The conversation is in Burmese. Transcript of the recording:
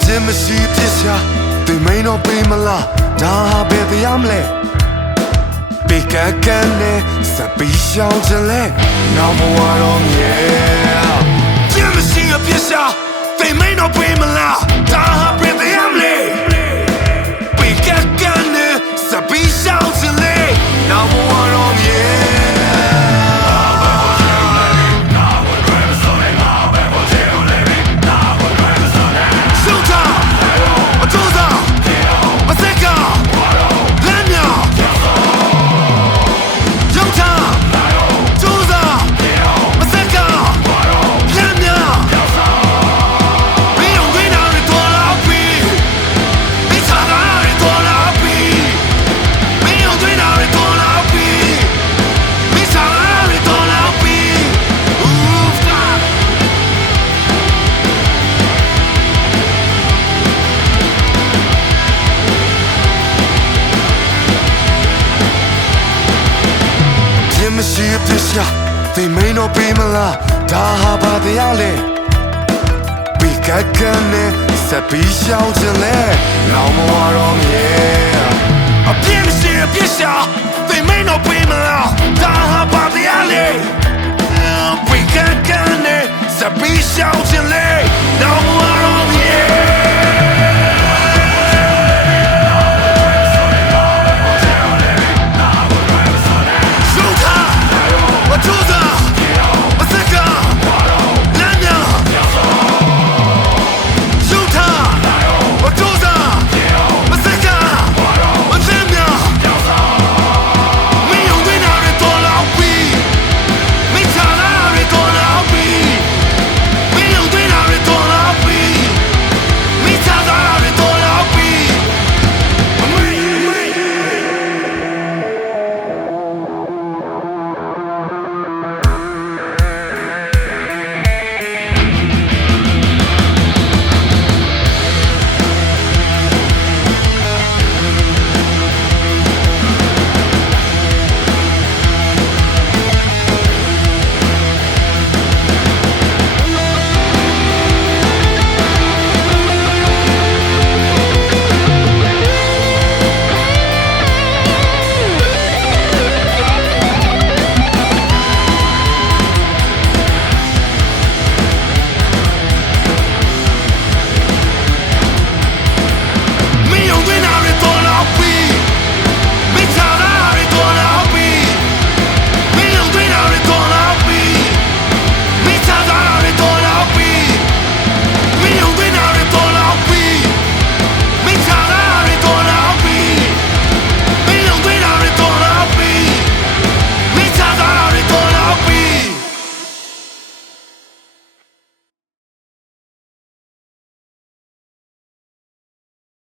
ပြင်းမရှိပြစ်ရှာသူမင်းတော့ပေးမလားဒါဟာဘယ်တရားမလဲပေကကန်နဲ့စပီရှောင်းချင်လဲနောက်ဘဝတော့မြဲပြင်းမရှိပြစ်ရှာသူမင်းတော့ပေးမလားဒါဟာဘယ်တရားမလဲပေကကန်နဲ့စပီရှောင်းချင်လဲနောက်ဘဝတော့မြဲမရှိပြစ်ရှာသိမင်းတော့ပေးမလားဒါဟာဘာတရားလဲပေကကန်နဲ့စပီရှောင်းချင်လဲနောက်မဝတော့မြဲအပြင်းမရှိပြစ်ရှာသိမင်းတော့ပေးမလားဒါဟာဘာတရားလဲပေကကန်နဲ့စပီရှောင်းချင်လဲ